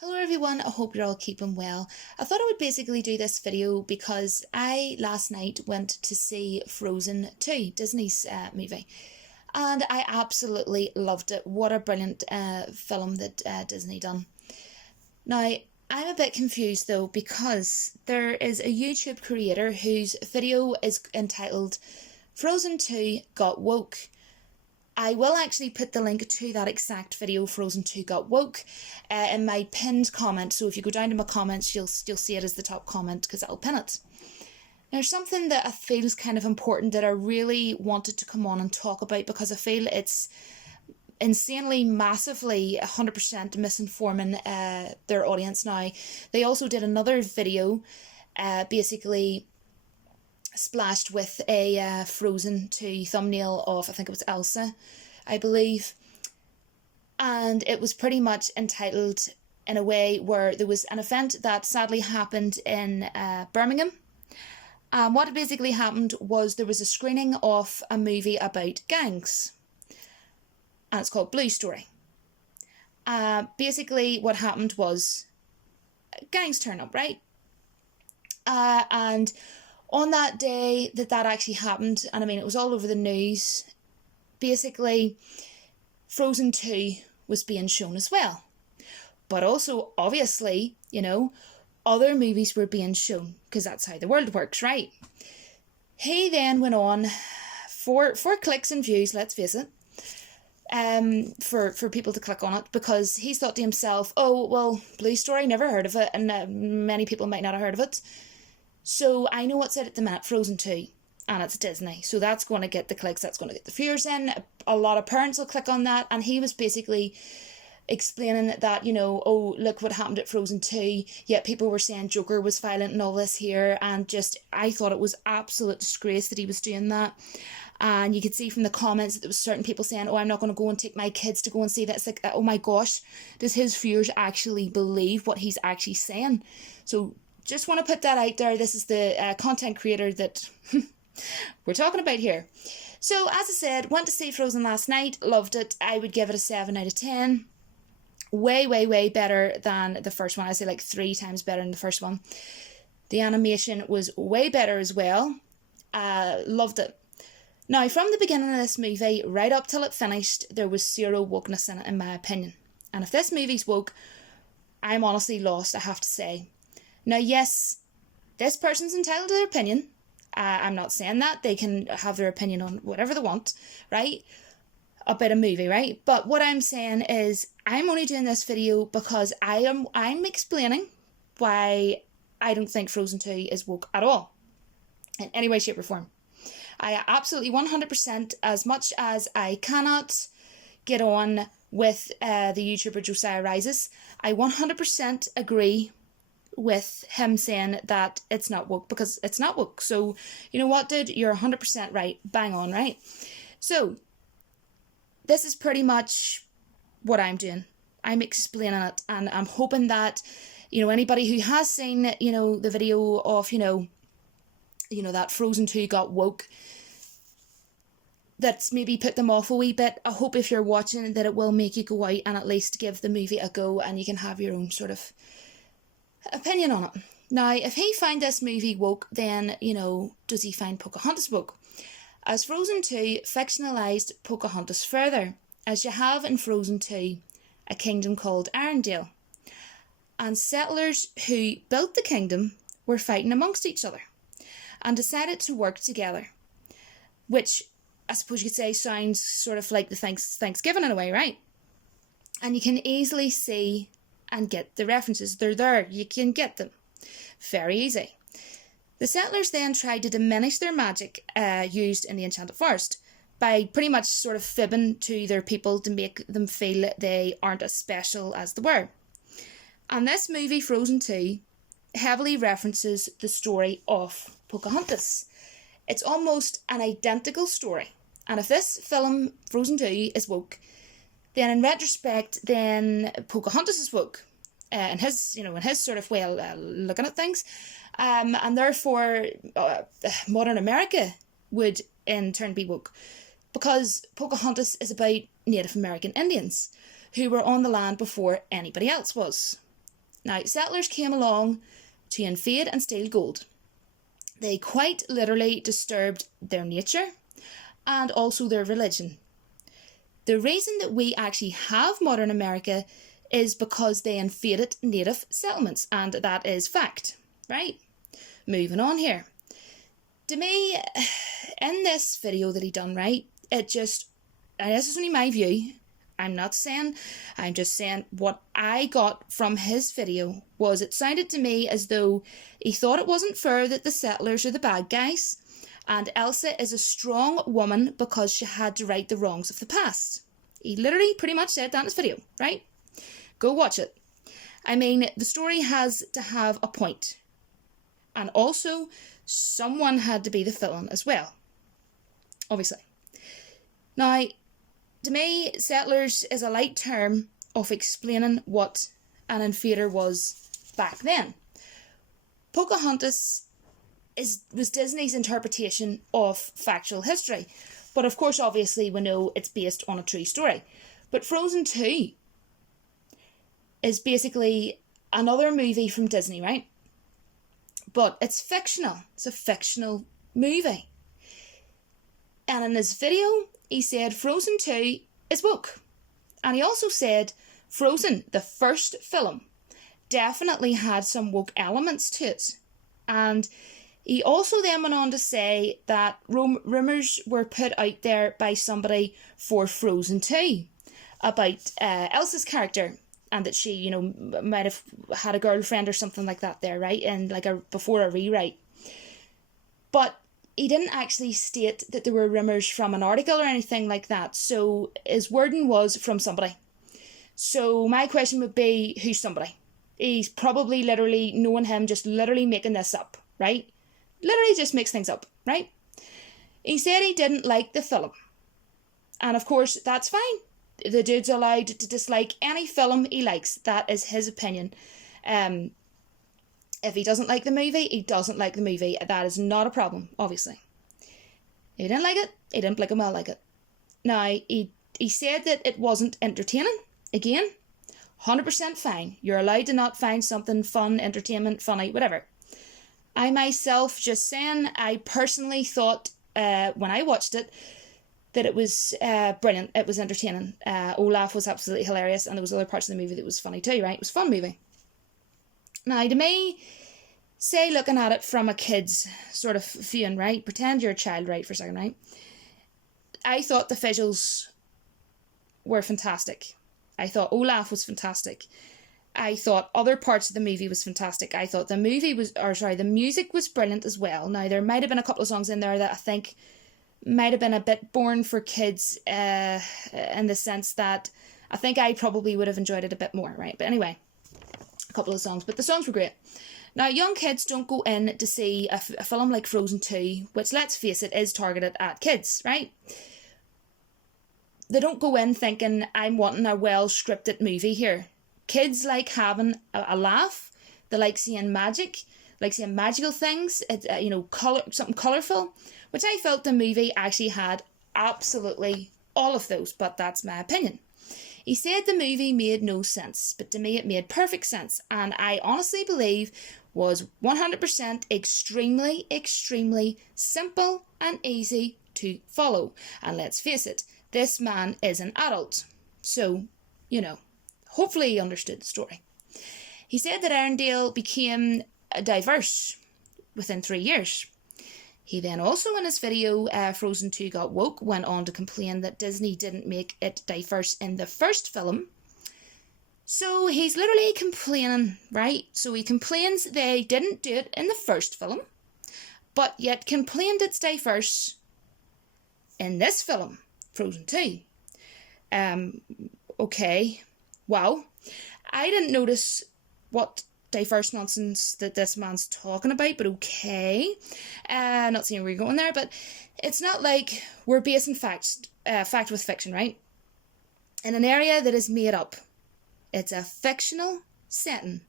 Hello everyone, I hope you're all keeping well. I thought I would basically do this video because I last night went to see Frozen 2, Disney's movie, and I absolutely loved it. What a brilliant film that Disney done. Now, I'm a bit confused though because there is a YouTube creator whose video is entitled Frozen 2 Got Woke. I will actually put the link to that exact video, Frozen 2 Got Woke, in my pinned comment. So if you go down to my comments, you'll see it as the top comment because I'll pin it. There's something that I feel is kind of important that I really wanted to come on and talk about because I feel it's insanely, massively, 100% misinforming their audience now. They also did another video, basically splashed with a Frozen 2 thumbnail of, I think it was Elsa, I believe. And it was pretty much entitled in a way where there was an event that sadly happened in Birmingham. What basically happened was there was a screening of a movie about gangs. And it's called Blue Story. Basically what happened was gangs turn up, right? And on that day that actually happened, and I mean, it was all over the news, basically, Frozen 2 was being shown as well. But also, obviously, other movies were being shown, because that's how the world works, right? He then went on, for clicks and views, let's face it, for people to click on it, because he thought to himself, oh, well, Blue Story, never heard of it, and many people might not have heard of it. So I know what's out at the minute, Frozen 2, and it's Disney. So that's going to get the clicks, that's going to get the viewers in. A lot of parents will click on that. And he was basically explaining that, oh, look what happened at Frozen 2. Yet people were saying Joker was violent and all this here. And I thought it was absolute disgrace that he was doing that. And you could see from the comments that there was certain people saying, oh, I'm not going to go and take my kids to go and see that. It's like, oh my gosh, does his viewers actually believe what he's actually saying? So just want to put that out there. This is the content creator that we're talking about here. So, as I said, went to see Frozen last night. Loved it. I would give it a 7 out of 10. Way, way, way better than the first one. I say like 3 times better than the first one. The animation was way better as well. Loved it. Now, from the beginning of this movie, right up till it finished, there was zero wokeness in it, in my opinion. And if this movie's woke, I'm honestly lost, I have to say. Now, yes, this person's entitled to their opinion. I'm not saying that. They can have their opinion on whatever they want, right? About a movie, right? But what I'm saying is I'm only doing this video because I'm explaining why I don't think Frozen 2 is woke at all. In any way, shape or form. I absolutely 100%, as much as I cannot get on with the YouTuber Josiah Rises, I 100% agree with him saying that it's not woke, because it's not woke. So, you know what, dude? You're 100% right. Bang on, right? So, this is pretty much what I'm doing. I'm explaining it, and I'm hoping that, anybody who has seen, the video of, that Frozen 2 got woke, that's maybe put them off a wee bit. I hope if you're watching that it will make you go out and at least give the movie a go, and you can have your own sort of opinion on it. Now, if he find this movie woke, then, does he find Pocahontas woke? As Frozen 2 fictionalised Pocahontas further, as you have in Frozen 2, a kingdom called Arendelle. And settlers who built the kingdom were fighting amongst each other and decided to work together, which I suppose you could say sounds sort of like the Thanksgiving in a way, right? And you can easily see and get the references. They're there. You can get them. Very easy. The settlers then tried to diminish their magic used in the Enchanted Forest by pretty much sort of fibbing to their people to make them feel they aren't as special as they were. And this movie, Frozen 2, heavily references the story of Pocahontas. It's almost an identical story. And if this film, Frozen 2, is woke, then in retrospect, then Pocahontas is woke, in his sort of way of looking at things, and therefore modern America would in turn be woke, because Pocahontas is about Native American Indians who were on the land before anybody else was. Now, settlers came along to invade and steal gold. They quite literally disturbed their nature and also their religion. The reason that we actually have modern America is because they invaded native settlements, and that is fact, right? Moving on here. To me, in this video that he done, right, it just, and this is only my view, I'm just saying what I got from his video was it sounded to me as though he thought it wasn't fair that the settlers are the bad guys and Elsa is a strong woman because she had to right the wrongs of the past. He literally pretty much said that in his video, right? Go watch it. I mean, the story has to have a point. And also, someone had to be the villain as well. Obviously. Now, to me, settlers is a light term of explaining what an invader was back then. Pocahontas was Disney's interpretation of factual history. But of course, obviously, we know it's based on a true story. But Frozen 2 is basically another movie from Disney, right? But it's fictional. It's a fictional movie. And in this video, he said Frozen 2 is woke. And he also said Frozen, the first film, definitely had some woke elements to it. And he also then went on to say that rumours were put out there by somebody for Frozen 2 about Elsa's character and that she, you know, might have had a girlfriend or something like that there, right? And like before a rewrite. But he didn't actually state that there were rumours from an article or anything like that. So his wording was from somebody. So my question would be, who's somebody? He's probably literally, knowing him, just literally making this up, right? Literally just makes things up, right? He said he didn't like the film. And of course, that's fine. The dude's allowed to dislike any film he likes. That is his opinion. If he doesn't like the movie, he doesn't like the movie. That is not a problem, obviously. If he didn't like it, he didn't bloody well like it. Now, he said that it wasn't entertaining. Again, 100% fine. You're allowed to not find something fun, entertainment, funny, whatever. I myself, just saying, I personally thought when I watched it that it was brilliant. It was entertaining. Olaf was absolutely hilarious, and there was other parts of the movie that was funny too, right? It was a fun movie. Now, to me, say looking at it from a kid's sort of viewing, right? Pretend you're a child, right, for a second, right? I thought the visuals were fantastic. I thought Olaf was fantastic. I thought other parts of the movie was fantastic. I thought the music was brilliant as well. Now, there might have been a couple of songs in there that I think might have been a bit boring for kids in the sense that I think I probably would have enjoyed it a bit more, right? But anyway, a couple of songs. But the songs were great. Now, young kids don't go in to see a film like Frozen 2, which, let's face it, is targeted at kids, right? They don't go in thinking, I'm wanting a well-scripted movie here. Kids like having a laugh. They like seeing magic, like seeing magical things, something colourful, which I felt the movie actually had absolutely all of those, but that's my opinion. He said the movie made no sense, but to me it made perfect sense, and I honestly believe was 100% extremely, extremely simple and easy to follow. And let's face it, this man is an adult, so, hopefully he understood the story. He said that Arendelle became diverse within 3 years. He then also, in his video, Frozen 2 Got Woke, went on to complain that Disney didn't make it diverse in the first film. So he's literally complaining, right? So he complains they didn't do it in the first film, but yet complained it's diverse in this film, Frozen 2. Okay. Wow. I didn't notice what diverse nonsense that this man's talking about, but okay. Not seeing where you're going there, but it's not like we're basing fact with fiction, right? In an area that is made up. It's a fictional setting.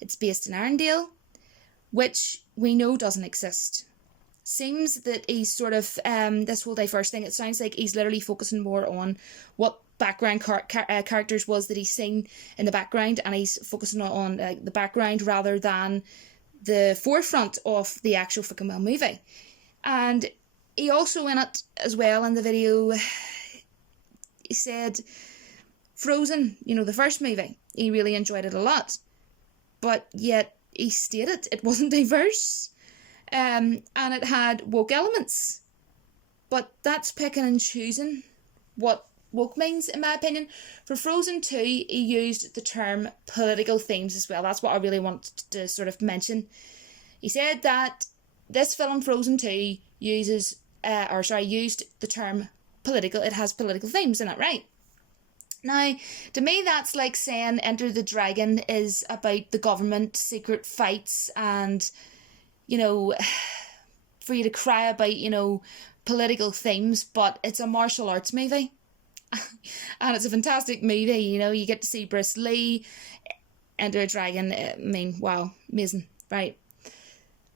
It's based in Arendelle, which we know doesn't exist. Seems that he's sort of, this whole diverse thing, it sounds like he's literally focusing more on what background characters was that he's seen in the background, and he's focusing on the background rather than the forefront of the actual fucking movie. And he also in it as well in the video, he said Frozen, you know, the first movie, he really enjoyed it a lot, but yet he stated it wasn't diverse, and it had woke elements. But that's picking and choosing what woke means, in my opinion. For Frozen 2, he used the term political themes as well. That's what I really want to sort of mention. He said that this film, Frozen 2, used the term political. It has political themes in it, right? Now, to me, that's like saying Enter the Dragon is about the government, secret fights, and, you know, for you to cry about, you know, political themes, but it's a martial arts movie. And it's a fantastic movie, you know, you get to see Bruce Lee, Enter a Dragon. I mean, wow, amazing, right?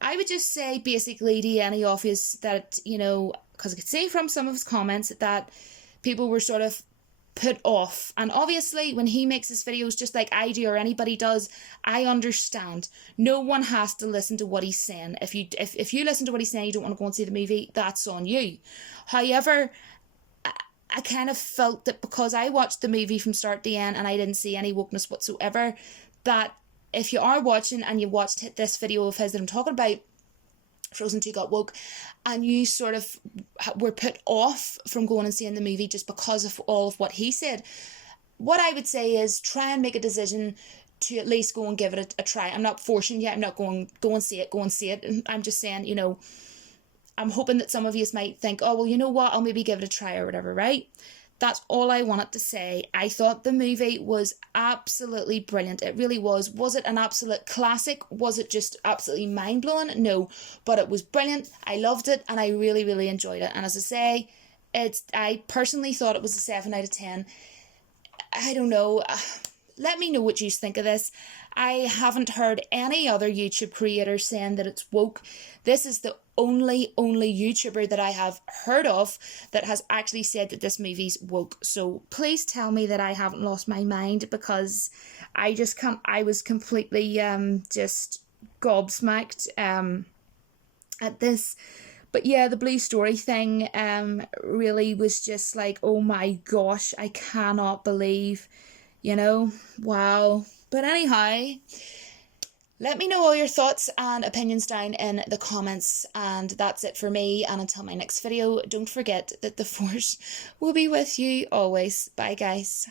I would just say basically to any of you that, you know, because I could see from some of his comments that people were sort of put off. And obviously when he makes his videos, just like I do or anybody does, I understand. No one has to listen to what he's saying. If you listen to what he's saying, you don't want to go and see the movie, that's on you. However, I kind of felt that because I watched the movie from start to end and I didn't see any wokeness whatsoever, that if you are watching and you watched this video of his that I'm talking about, Frozen 2 Got Woke, and you sort of were put off from going and seeing the movie just because of all of what he said, what I would say is try and make a decision to at least go and give it a try. I'm not forcing you. I'm not going, go and see it. And I'm just saying, you know, I'm hoping that some of you might think, oh, well, you know what, I'll maybe give it a try or whatever, right? That's all I wanted to say. I thought the movie was absolutely brilliant. It really was. Was it an absolute classic? Was it just absolutely mind-blowing? No, but it was brilliant. I loved it and I really, really enjoyed it. And as I say, I personally thought it was a 7 out of 10. I don't know. Let me know what you think of this. I haven't heard any other YouTube creator saying that it's woke. This is the only YouTuber that I have heard of that has actually said that this movie's woke. So please tell me that I haven't lost my mind, because I just can't. I was completely just gobsmacked at this. But yeah, the Blue Story thing really was just like, oh my gosh, I cannot believe, you know, wow. But anyhow, let me know all your thoughts and opinions down in the comments, and that's it for me. And until my next video, don't forget that the Force will be with you always. Bye guys.